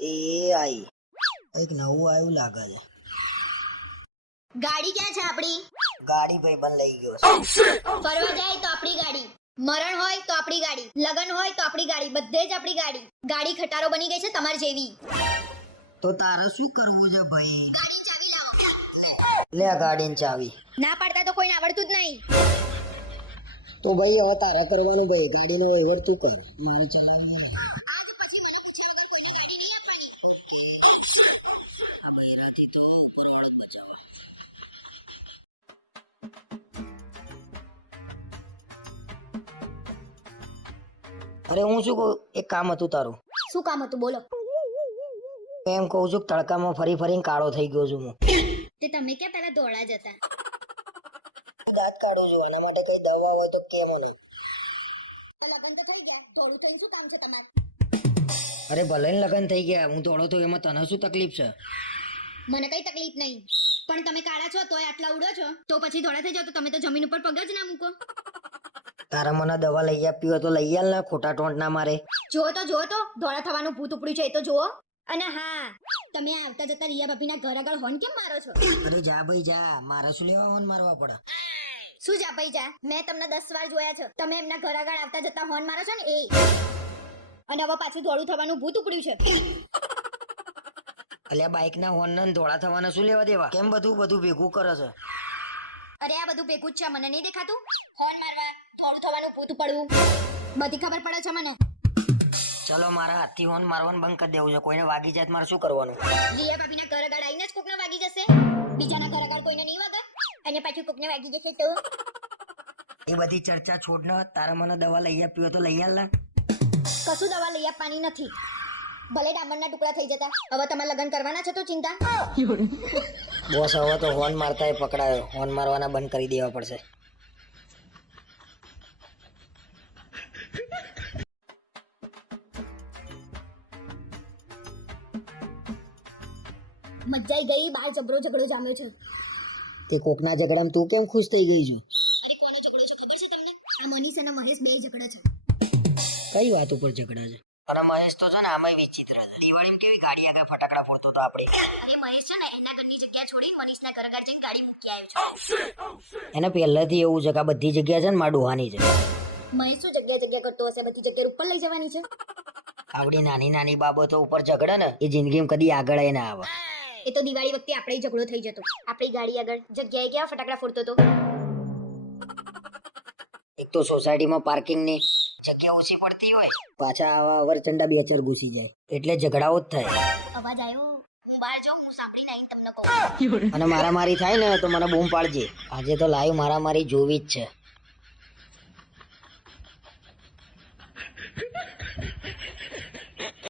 એ આઈ. નવું આવ્યું લાગે છે. ગાડી ક્યાં છે આપણી? ગાડી ભાઈ બંધ લઈ ગયો છે. ફરવા જાય તો આપણી ગાડી. મરણ હોય તો આપણી ગાડી. લગન હોય તો આપણી ગાડી. બધે જ આપણી ગાડી. ગાડી ખટારો બની ગઈ છે તમાર જેવી. તો તારે શું કરવું છે ભાઈ? લે આ ગાડીની ચાવી. ના પાડતા તો કોઈને આવડતું જ નહીં. તો ભાઈ હવે તારા કરવાનું ભાઈ. ગાડીનો વહીવટ તું કર. મારે અરે હું શું કહું? એક કામ હતું તારું. શું કામ હતું? બોલો. એમ કહું છું કે તડકામાં ફરી ફરીને કાળો થઈ ગયો છું હું. તે તમે ક્યાં પહેલા દોડા જતા? દાંત કાઢું છું. આના માટે કઈ દવા હોય તો કેમ નહીં. લગન તો થઈ ગયા. દોડું થઈને શું કામ છે તમારે? અરે ભલે લગ્ન થઈ ગયા હું દોડો તો એમાં તને શું તકલીફ છે? મને કઈ તકલીફ નહીં. પણ તમે કાળા છો તોય આટલા ઉડો છો. તો પછી ધોળા થઈ જાવ તો તમે તો જમીન ઉપર પગ જ ના મૂકો. તારા મને દવા લઈ આપી હોય તો લઈ આલ ના ખોટા ટોંટ ના મારે. જો તો જો તો ધોળા થવાનું ભૂત ઉપડ્યું છે એ તો જુઓ. અને હા તમે આવતા જતા રિયા ભાભીના ઘર આગળ હોર્ન કેમ મારો છો? અરે જા ભાઈ જા. મારા શું લેવા હોન મારવા પડે? શું જા ભાઈ જા. મેં તમને દસ વાર જોયા છે. તમે એમના ઘર આગળ આવતા જતા હોર્ન મારો છો ને એ. અને હવે પાછું ધોળું થવાનું ભૂત ઉપડ્યું છે. એટલે બાઇક ના હોર્ન ને ધોળા થવાના શું લેવા દેવા? કેમ બધું બધું ભેગું કરે છે? અરે આ બધું ભેગું જ છે મને નહીં દેખાતું? હોર્ન મારવા ધોળું થવાનું ભૂત પડવું બધી ખબર પડે છે મને. ચલો મારા હાથથી હોર્ન મારવાનું બંધ કરી દેવું છે. કોઈને વાગી જાય તો મારે શું કરવાનું? રિયા ભાભીના ઘર આગળ આવીને જ કોકને વાગી જશે. બીજાના ઘર આગળ કોઈને નહીં વાગે. અને પાછું કોકને વાગી જશે તો? એ બધી ચર્ચા છોડ ને તારા મને દવા લઈ આપ્યો તો લઈ આલ ને. કશું દવા લઈ આપવાની નથી. ભલે ડામરના ટુકડા થઈ જતા. હવે તમારે લગ્ન કરવાના છે તો ચિંતા? બોસ હવે તો હોર્ન મારતા પકડાયો. હોર્ન મારવાના બંધ કરી દેવા પડશે. મજાઈ ગઈ બાર જબરો ઝઘડો જામ્યો છે. તે કોકના ઝઘડામાં તું કેમ ખુશ થઈ ગઈ છું? અરે કોનો ઝઘડો છે ખબર છે તમને? આ મનીષ અને મહેશ બે ઝઘડા છે. કઈ વાત ઉપર ઝઘડા છે? અને મહેશ તો છે ને આમાં વિચિત્ર છે. દિવાળીમાં કેવી ગાડી આગળ ફટાકડા ફોડતો તો આપણે અરે મહેશ છે ને એના ઘરની જગ્યા છોડી મનીષના ઘર આગળ જઈને ગાડી મૂકી આવ્યો છે. એને પહેલેથી એવું છે કે બધી જગ્યા છે ને માં ડોહાની છે. મહેશ શું જગ્યા જગ્યા કરતો હશે? બધી જગ્યા ઉપર લઈ જવાની છે? આવડી નાની નાની બાબતો ઉપર ઝઘડે ને એ જિંદગીમાં કદી આગળ ના આવે. એ તો દિવાળી વખતે આપણે ઝઘડો થઈ જતો. આપણી ગાડી આગળ જગ્યાએ ગયા ફટાકડા ફોડતો હતો? એક તો સોસાયટીમાં પાર્કિંગની જગ્યા ઓછી પડતી હોય. પાછા આવા અવરચંડા બે ચાર ઘૂસી જાય. એટલે ઝઘડાઓ જ થાય. અવાજ આવ્યો હું બહાર જાઉં હું સાંભળીને આવીને તમને કહું. અને મારામારી થાય ને તો મને બૂમ પાડજે. આજે તો લાઈવ મારામારી જોવી જ છે.